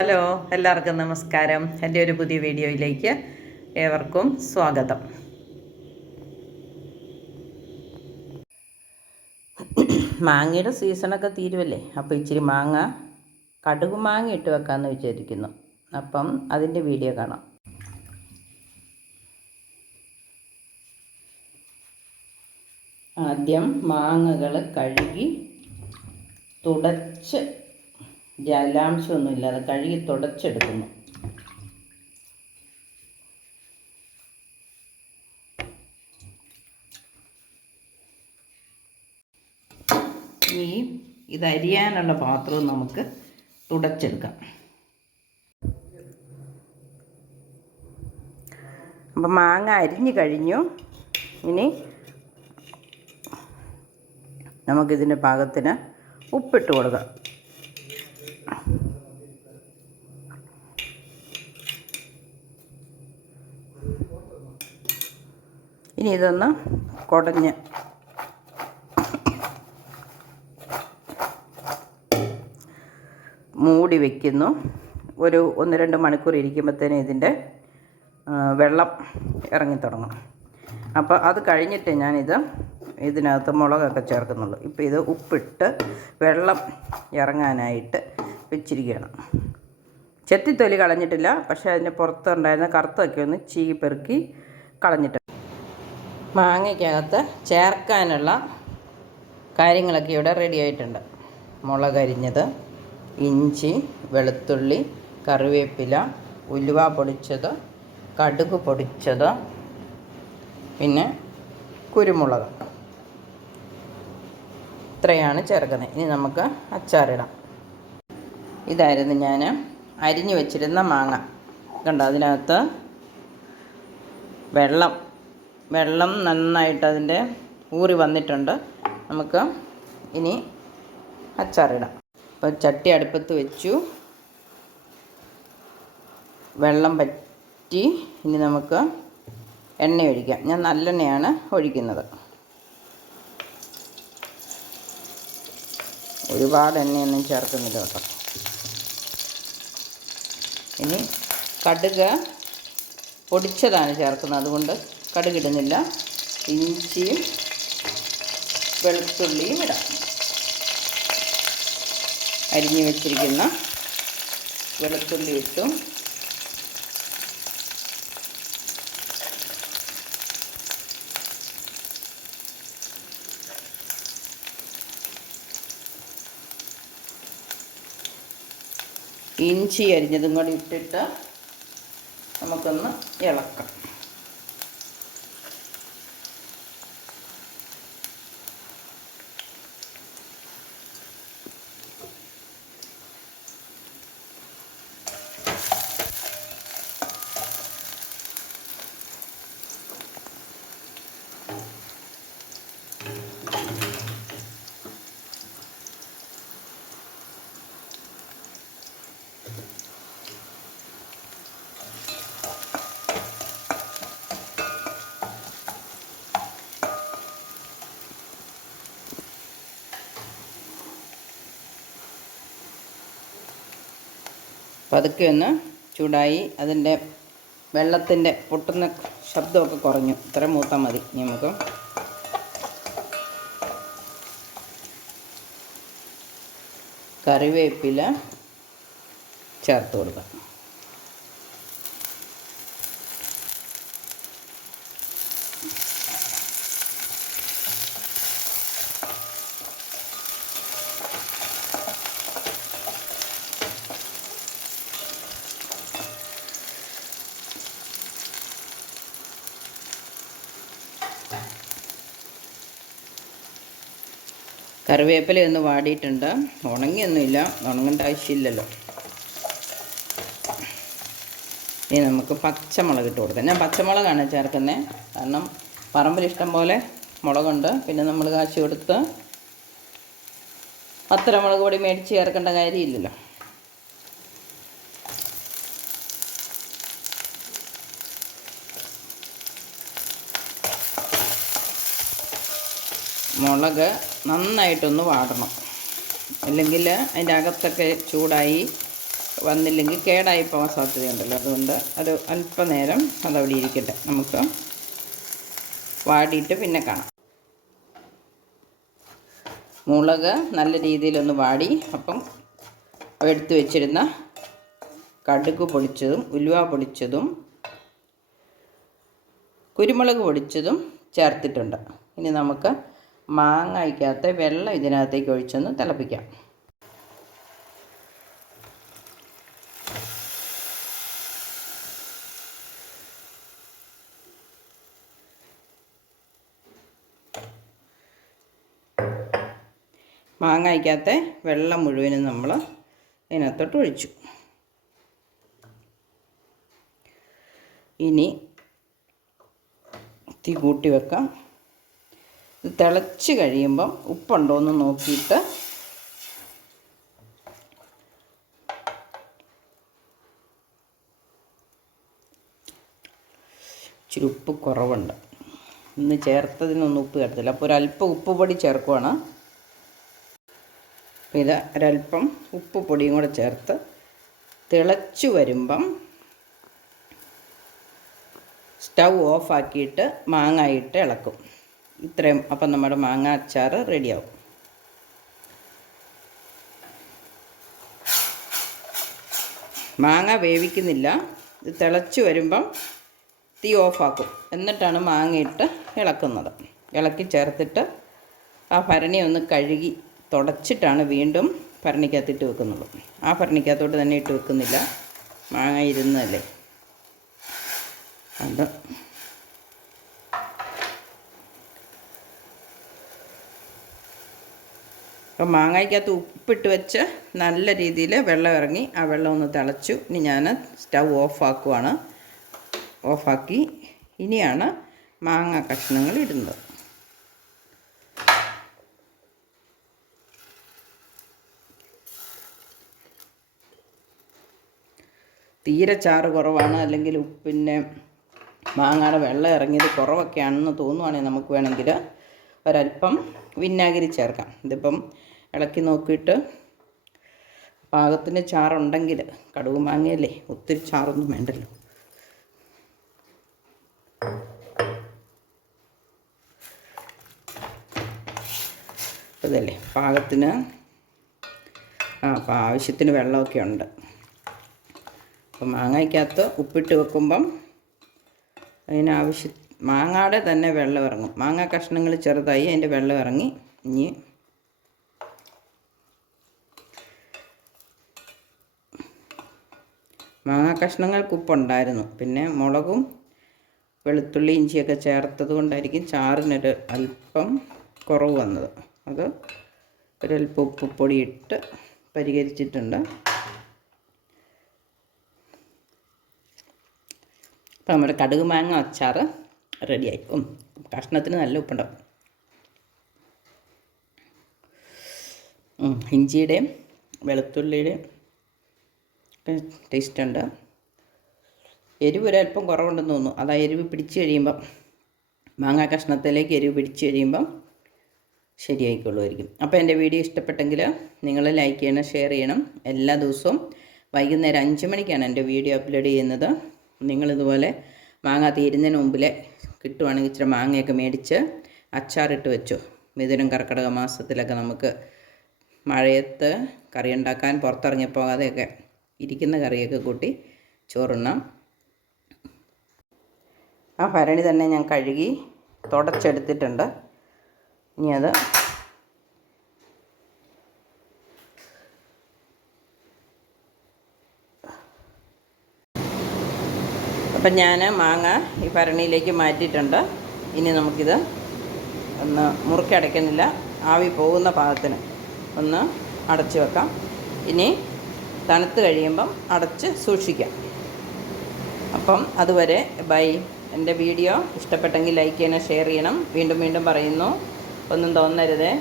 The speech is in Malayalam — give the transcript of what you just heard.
ഹലോ എല്ലാവർക്കും നമസ്കാരം. എന്റെ ഒരു പുതിയ വീഡിയോയിലേക്ക് ഏവർക്കും സ്വാഗതം. മാങ്ങയുടെ സീസണൊക്കെ തീരുമല്ലേ അപ്പോൾ ഇച്ചിരി മാങ്ങ കടുക് മാങ്ങ ഇട്ട് വെക്കാമെന്ന് വിചാരിക്കുന്നു. അപ്പം അതിന്റെ വീഡിയോ കാണാം. ആദ്യം മാങ്ങകൾ കഴുകി തുടച്ച് ജലാംശമൊന്നുമില്ലാതെ കഴുകി തുടച്ചെടുക്കുന്നു. ഇനി ഇത് അരിയാനുള്ള പാത്രം നമുക്ക് തുടച്ചെടുക്കാം. അപ്പം മാങ്ങ അരിഞ്ഞു കഴിഞ്ഞു. ഇനി നമുക്കിതിന്റെ പാകത്തിന് ഉപ്പിട്ട് കൊടുക്കാം. ഇനി ഇതൊന്ന് കുടഞ്ഞ്. മൂടി വയ്ക്കുന്നു ഒരു ഒന്ന് രണ്ട് മണിക്കൂർ ഇരിക്കുമ്പോഴത്തേനും ഇതിന്റെ വെള്ളം ഇറങ്ങി തുടങ്ങും അപ്പോൾ അത് കഴിഞ്ഞിട്ട് ഞാനിത് ഇതിനകത്ത് മുളകൊക്കെ ചേർക്കുന്നുള്ളൂ. ഇപ്പോൾ ഇത് ഉപ്പിട്ട് വെള്ളം ഇറങ്ങാനായിട്ട് വെച്ചിരിക്കുകയാണ്. ചെത്തിത്തൊലി കളഞ്ഞിട്ടില്ല. പക്ഷേ അതിന്റെ പുറത്തുണ്ടായിരുന്ന കറുത്തൊക്കെ ഒന്ന് ചീ പെറുക്കി കളഞ്ഞിട്ട് മാങ്ങയ്ക്കകത്ത് ചേർക്കാനുള്ള കാര്യങ്ങളൊക്കെ ഇവിടെ റെഡി ആയിട്ടുണ്ട്. മുളകരിഞ്ഞത് ഇഞ്ചി വെളുത്തുള്ളി കറിവേപ്പില ഉലുവ പൊടിച്ചത് കടുക് പൊടിച്ചത് പിന്നെ കുരുമുളക്. ഇത്രയാണ് ചേർക്കുന്നത്. ഇനി നമുക്ക് അച്ചാറിടാം. ഇതായിരുന്നു ഞാൻ അരിഞ്ഞു വെച്ചിരുന്ന മാങ്ങ. കണ്ടോ അതിനകത്ത് വെള്ളം വെള്ളം നന്നായിട്ട് അതിന്റെ ഊറി വന്നിട്ടുണ്ട്. നമുക്ക് ഇനി അച്ചാറിടാം അപ്പോൾ ചട്ടി അടുപ്പത്ത് വെച്ചു. വെള്ളം പറ്റി ഇനി നമുക്ക് എണ്ണ ഒഴിക്കാം. ഞാൻ നല്ലെണ്ണയാണ് ഒഴിക്കുന്നത്. ഒരുപാട് എണ്ണയൊന്നും ചേർക്കുന്നില്ല കേട്ടോ. ഇനി കടുക് പൊടിച്ചതാണ് ചേർക്കുന്നത്. അതുകൊണ്ട് കടുകിടുന്നില്ല ഇഞ്ചിയും വെളുത്തുള്ളിയും ഇടാം. അരിഞ്ഞു വെച്ചിരിക്കുന്ന വെളുത്തുള്ളി ഇട്ടു. ഇഞ്ചി അരിഞ്ഞതും കൂടി ഇട്ടിട്ട് നമുക്കൊന്ന് ഇളക്കാം. പതുക്കെ ഒന്ന് ചൂടായി അതിന്റെ വെള്ളത്തിന്റെ പൊട്ടുന്ന ശബ്ദമൊക്കെ കുറഞ്ഞു. ഇത്ര മൂത്താൽ മതി. നമുക്ക് കറിവേപ്പില ചേർത്ത് കൊടുക്കാം. കറിവേപ്പില ഒന്ന് വാടിയിട്ടുണ്ട്. ഉണങ്ങിയൊന്നുമില്ല. ഉണങ്ങേണ്ട ആവശ്യമില്ലല്ലോ. ഇനി നമുക്ക് പച്ചമുളക് ഇട്ട് കൊടുക്കാം. ഞാൻ പച്ചമുളകാണ് ചേർക്കുന്നത് കാരണം പറമ്പിൽ ഇഷ്ടം പോലെ മുളകുണ്ട്. പിന്നെ നമ്മൾ കാശി കൊടുത്ത് അത്ര മുളക് പൊടി മേടിച്ച് ചേർക്കേണ്ട കാര്യമില്ലല്ലോ. മുളക് നന്നായിട്ടൊന്ന് വാടണം. അല്ലെങ്കിൽ അതിന്റെ അകത്തൊക്കെ ചൂടായി വന്നില്ലെങ്കിൽ കേടായി പോകാൻ സാധ്യതയുണ്ടല്ലോ. അതുകൊണ്ട് അത് അല്പനേരം അതവിടെ ഇരിക്കട്ടെ. നമുക്ക് വാടിയിട്ട് പിന്നെ കാണാം. മുളക് നല്ല രീതിയിലൊന്ന് വാടി. അപ്പം എടുത്തു വെച്ചിരുന്ന കടുക് പൊടിച്ചതും ഉലുവ പൊടിച്ചതും കുരുമുളക് പൊടിച്ചതും ചേർത്തിട്ടുണ്ട്. ഇനി നമുക്ക് മാങ്ങയ്ക്കകത്ത് വെള്ളം ഇതിനകത്തേക്ക് ഒഴിച്ചൊന്ന് തിളപ്പിക്കാം. മാങ്ങയ്ക്കകത്തെ വെള്ളം മുഴുവനും നമ്മൾ ഇതിനകത്തോട്ട് ഒഴിച്ചു. ഇനി തീ കൂട്ടി വെക്കാം. തിളച്ച് കഴിയുമ്പം ഉപ്പുണ്ടോ എന്ന് നോക്കിയിട്ട് ഇച്ചിരി ഉപ്പ് കുറവുണ്ട്. ഇന്ന് ചേർത്തതിനൊന്നും ഉപ്പ് ചേർത്തില്ല. അപ്പോൾ ഒരല്പം ഉപ്പ് പൊടി ചേർക്കുവാണ്. അപ്പോൾ ഇത് ഒരല്പം ഉപ്പ് പൊടിയും കൂടെ ചേർത്ത് തിളച്ചു വരുമ്പം സ്റ്റൗ ഓഫാക്കിയിട്ട് മാങ്ങ ഇട്ട് ഇളക്കും. ഇത്രയും അപ്പം നമ്മുടെ മാങ്ങ അച്ചാർ റെഡിയാവും. മാങ്ങ വേവിക്കുന്നില്ല. ഇത് തിളച്ച് വരുമ്പം തീ ഓഫാക്കും. എന്നിട്ടാണ് മാങ്ങയിട്ട് ഇളക്കുന്നത്. ഇളക്കി ചേർത്തിട്ട് ആ ഭരണി ഒന്ന് കഴുകി തുടച്ചിട്ടാണ് വീണ്ടും ഭരണിക്കകത്ത് ഇട്ട് വെക്കുന്നത്. ആ ഭരണിക്കകത്തോട്ട് തന്നെ ഇട്ട് വെക്കുന്നില്ല. മാങ്ങ ഇരുന്നതല്ലേ. അത് അപ്പം മാങ്ങയ്ക്കകത്ത് ഉപ്പിട്ട് വെച്ച് നല്ല രീതിയിൽ വെള്ളം ഇറങ്ങി ആ വെള്ളം ഒന്ന് തിളച്ചു. ഇനി ഞാൻ സ്റ്റൗ ഓഫാക്കുവാണ് ഓഫാക്കി ഇനിയാണ് മാങ്ങ കഷ്ണങ്ങൾ ഇടുന്നത്. തീരെ ചാറ് കുറവാണ് അല്ലെങ്കിൽ പിന്നെ മാങ്ങയുടെ വെള്ളം ഇറങ്ങിയത് കുറവൊക്കെയാണെന്ന് തോന്നുവാണെങ്കിൽ നമുക്ക് വേണമെങ്കിൽ ഒരല്പം വിന്നാഗിരി ചേർക്കാം. ഇതിപ്പം ഇളക്കി നോക്കിയിട്ട് പാകത്തിന് ചാറുണ്ടെങ്കിൽ കടുക് മാങ്ങയല്ലേ? ഒത്തിരി ചാറൊന്നും വേണ്ടല്ലോ. അതല്ലേ പാകത്തിന് ആ അപ്പം ആവശ്യത്തിന് വെള്ളമൊക്കെ ഉണ്ട്. അപ്പം മാങ്ങയ്ക്കകത്ത് ഉപ്പിട്ട് വെക്കുമ്പം അതിനാവശ്യ മാങ്ങയുടെ തന്നെ വെള്ളം ഇറങ്ങും. മാങ്ങ കഷ്ണങ്ങൾ ചെറുതായി അതിന്റെ വെള്ളം ഇറങ്ങി ഇനി മാങ്ങ കഷ്ണങ്ങൾക്ക് ഉപ്പുണ്ടായിരുന്നു പിന്നെ മുളകും വെളുത്തുള്ളി ഇഞ്ചിയൊക്കെ ചേർത്തത് കൊണ്ടായിരിക്കും ചാറിനൊരു അല്പം കുറവ് വന്നത്. അത് ഒരല്പം ഉപ്പുപൊടി ഇട്ട് പരിഹരിച്ചിട്ടുണ്ട്. അപ്പം നമ്മുടെ കടുക് മാങ്ങ അച്ചാർ റെഡിയായി. കഷ്ണത്തിന് നല്ല ഉപ്പുണ്ടാവും. ഇഞ്ചിയുടെയും വെളുത്തുള്ളിയുടെയും ടേസ്റ്റ് ഉണ്ട്. എരിവ് ഒരല്പം കുറവുണ്ടെന്ന് തോന്നുന്നു. അതാ എരിവ് പിടിച്ച് കഴിയുമ്പം മാങ്ങ കഷ്ണത്തിലേക്ക് എരിവ് പിടിച്ച് കഴിയുമ്പം ശരിയായിക്കൊള്ളുമായിരിക്കും. അപ്പോൾ എന്റെ വീഡിയോ ഇഷ്ടപ്പെട്ടെങ്കിൽ നിങ്ങൾ ലൈക്ക് ചെയ്യണം ഷെയർ ചെയ്യണം. എല്ലാ ദിവസവും വൈകുന്നേരം അഞ്ച് മണിക്കാണ് എന്റെ വീഡിയോ അപ്ലോഡ് ചെയ്യുന്നത്. നിങ്ങളിതുപോലെ മാങ്ങ തീരുന്നതിന് മുമ്പിലെ കിട്ടുവാണെങ്കിൽ ഇച്ചിരി മാങ്ങയൊക്കെ മേടിച്ച് അച്ചാറിട്ട് വെച്ചു. മിഥുനം കർക്കിടക മാസത്തിലൊക്കെ നമുക്ക് മഴയത്ത് കറി ഉണ്ടാക്കാൻ പുറത്തിറങ്ങി പോകാതെയൊക്കെ ഇരിക്കുന്ന കറിയൊക്കെ കൂട്ടി ചോറുണ്ണാം. ആ ഭരണി തന്നെ ഞാൻ കഴുകി തുടച്ചെടുത്തിട്ടുണ്ട്. ഇനി അത് അപ്പം ഞാൻ മാങ്ങ ഈ ഭരണിയിലേക്ക് മാറ്റിയിട്ടുണ്ട്. ഇനി നമുക്കിത് ഒന്ന് മുറുക്കി അടയ്ക്കുന്നില്ല ആവി പോകുന്ന പാകത്തിന് ഒന്ന് അടച്ചു വെക്കാം. ഇനി തണുത്ത് കഴിയുമ്പം അടച്ച് സൂക്ഷിക്കാം. അപ്പം അതുവരെ ബൈ. എന്റെ വീഡിയോ ഇഷ്ടപ്പെട്ടെങ്കിൽ ലൈക്ക് ചെയ്യണം ഷെയർ ചെയ്യണം. വീണ്ടും വീണ്ടും പറയുന്നു. ഒന്നും തോന്നരുതേ.